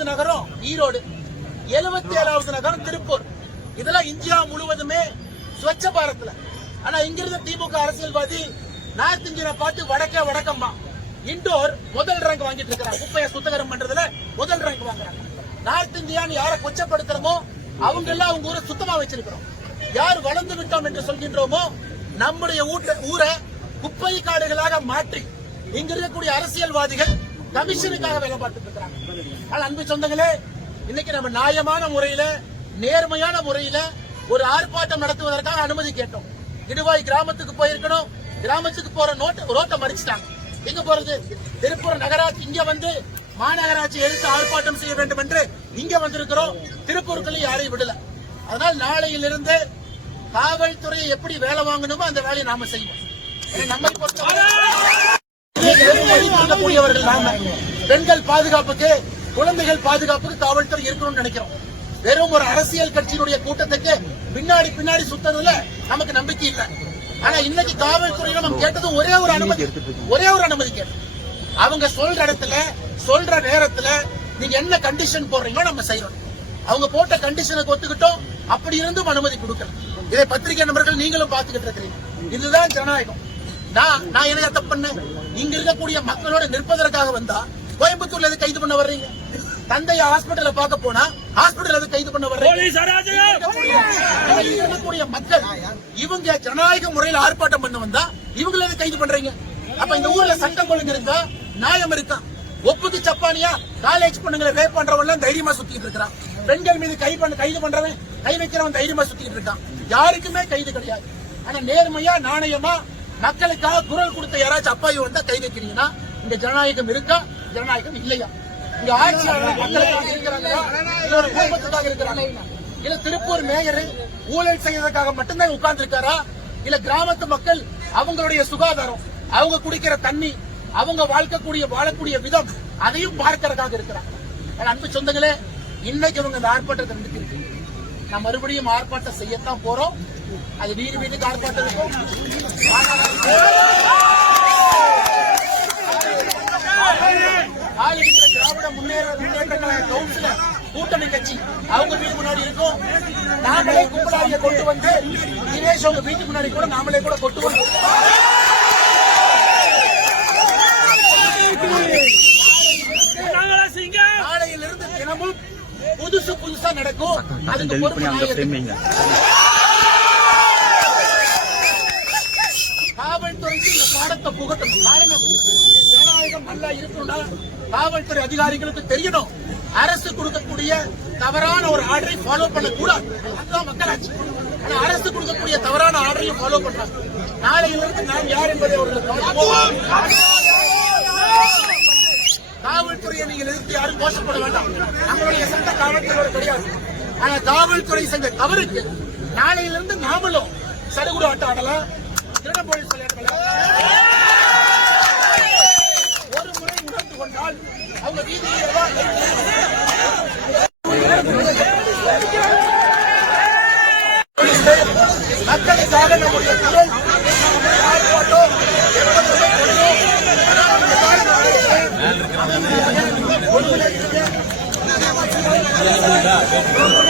ஏழாவது நகரம் ஈரோடு எழுபத்தி ஏழாவது நகரம் திருப்பூர். இதெல்லாம் இந்தியா முழுவதுமே ஸ்வச்ச பாரத்ல ஆனா இங்கிருந்த திமுக அரசியல்வாதி நார்த் இந்தியனை பார்த்து வடக்கே வடக்கம்மா. இண்டோர் முதல் ரேங்க் வாங்கிட்டு இருக்கிறாங்க. குப்பையை சுத்தகரம் பண்றதுல முதல் ரேங்க் வாங்குறாங்க. நார்த் இந்தியான்னு யாரை கொச்சப்படுத்துறோமோ அவங்க எல்லாம் அவங்க ஊரை சுத்தமா வச்சிருக்கிறோம். யார் வளர்ந்து விட்டோம் என்று சொல்கின்றோமோ நம்முடைய ஊட்ட- ஊரை குப்பை காடுகளாக மாற்றி இங்க இருக்கக்கூடிய அரசியல்வாதிகள் கமிஷனுக்காக வேலை பார்த்துட்டு இருக்கிறாங்க. ஆனால் அன்பு சொந்தங்களே இன்னைக்கு நம்ம நியாயமான முறையில நேர்மையான முறையில ஒரு ஆர்ப்பாட்டம் நடத்துவதற்காக அனுமதி கேட்டோம். இடுவாய் கிராமத்துக்கு போயிருக்கணும். கிராமத்துக்கு போற நோட்டு ரோட்டை மறிச்சிட்டாங்க. எங்க போறது? திருப்பூர் நகராட்சி இங்க வந்து மாநகராட்சி எடுத்து ஆர்ப்பாட்டம் செய்ய வேண்டும் என்று இங்க வந்திருக்கிறோம். திருப்பூருக்குள்ள யாரையும் விடல. அதனால் நாளையிலிருந்து காவல்துறையை எப்படி வேலை வாங்கணுமோ அந்த வேலையை நாம செய்வோம். நம்மை பொறுத்தவரை நாம. பெண்கள் பாதுகாப்புக்கு குழந்தைகள் பாதுகாப்புக்கு காவல்துறை இருக்கணும்னு நினைக்கிறோம். வெறும் ஒரு அரசியல் கட்சியினுடைய கூட்டத்துக்கு பின்னாடி பின்னாடி சுத்தறதுல நமக்கு நம்பிக்கை இல்லை. ஆனா இன்னைக்கு காவல்துறையில நம்ம கேட்டது ஒரே ஒரு அனுமதி ஒரே ஒரு அனுமதி கேட்டோம் அவங்க சொல்ற இடத்துல சொல்ற நேரத்துல நீங்க என்ன கண்டிஷன் போடுறீங்களோ நம்ம செய்யணும் அவங்க போட்ட கண்டிஷனுக்கு ஒத்துக்கிட்டோம். அப்படி இருந்தும் அனுமதி கொடுக்கல. இதை பத்திரிகை நபர்கள் நீங்களும் பாத்துக்கிட்டு இருக்கிறீங்க. இதுதான் ஜனநாயகம். நான் நான் என்ன தப்பு பண்ணேன். இங்க இருக்கக்கூடிய மக்களோட நிற்பதற்காக வந்தா கோயம்புத்தூர்ல எது கைது பண்ண வர்றீங்க? தந்தைய ஹாஸ்பிட்டல்ல பார்க்க போனா ஹாஸ்பிட்டல் எது கைது பண்ண வர்றீங்க? மக்கள் இவங்க ஜனநாயக முறையில் ஆர்ப்பாட்டம் பண்ண வந்தா இவங்கள எது கைது பண்றீங்க? அப்ப இந்த ஊர்ல சட்டம் ஒழுங்கு இருக்கா? நியாயம் இருக்கா? ஒப்புக்கு சப்பானியா? காலேஜ் பொண்ணுங்களை ரேப் பண்றவன் தைரியமா சுத்திட்டு இருக்கான் பெண்கள் மீது கை பண்ண கைது பண்றவன் கை வைக்கிறவன் தைரியமா சுத்திட்டு இருக்கான். யாருக்குமே கைது கிடையாது. ஆனா நேர்மையா நாணயமா மக்களுக்காக குரல் கொடுத்த யாராச்சும் அப்பாவி வந்தா கை வைக்கிறீங்கன்னா இங்க ஜனநாயகம் இருக்கா? ஜனநாயகம் இல்லையா? இங்க ஆட்சியாளர் மக்களுக்காக இருக்கிறாங்களா இருக்கிறாங்க. இல்ல திருப்பூர் மேயர் ஊழல் செய்யறதுக்காக மட்டும்தான் உட்கார்ந்து இருக்காரா இல்ல கிராமத்து மக்கள் அவங்களுடைய சுகாதாரம் அவங்க குடிக்கிற தண்ணி அவங்க வாழ்க்கக்கூடிய வாழக்கூடிய விதம் அதையும் பார்க்கறதுக்காக இருக்கிறாங்க. அன்பு சொந்தங்களே இன்னைக்கு இவங்க இந்த ஆர்ப்பாட்டத்தை நடத்திருக்கு நான் மறுபடியும் ஆர்ப்பாட்டம் செய்யத்தான் போறோம். அது வீடு வீட்டுக்கு ஆர்ப்பாட்டம் இருக்கும். ஆளுகின்ற திராவிட முன்னேற முன்னேற்ற கழக கவுன்சிலர் கூட்டணி கட்சி. அவங்க வீடு முன்னாடி இருக்கும். நாமளே கும்பலாளிய கொண்டு வந்து தினேஷ் அவங்க வீட்டுக்கு முன்னாடி கூட நாமளே கூட கொண்டு வந்து நாளையிலிருந்து தினமும் புதுசு புதுசா நடக்கும். அதுக்கு பொறுப்பு. காவல்துறைக்கு இந்த பாடத்தை புகட்டணும். காரணம் ஜனநாயகம் நல்லா இருக்கணும்னா காவல்துறை அதிகாரிகளுக்கு தெரியணும். அரசு கொடுக்கக்கூடிய தவறான ஒரு ஆர்டரை ஃபாலோ பண்ணக்கூடாது. அதுதான் மக்களாட்சி. ஆனா அரசு கொடுக்கக்கூடிய தவறான ஆர்டரையும் ஃபாலோ பண்றாங்க நாளையிலிருந்து நாம் யார் என்பதை அவர்களுக்கு காவல்துறையை நீங்கள் எதிர்த்து யாரும் கோஷப்பட வேண்டாம். நம்மளுடைய சட்ட காவல்துறையோட கிடையாது. ஆனா காவல்துறை செஞ்ச தவறுக்கு நாளையிலிருந்து நாமளும் சடுகுடு ஆட்டம் ஆடலாம். திருட போலீஸ் விளையாடலாம் ஒரு முறை உணர்ந்து கொண்டால் அவங்க வீதியிலே வா, மக்களுக்காக நம்முடைய குரல் ஆர்ப்பாட்டம் எப்போதுமே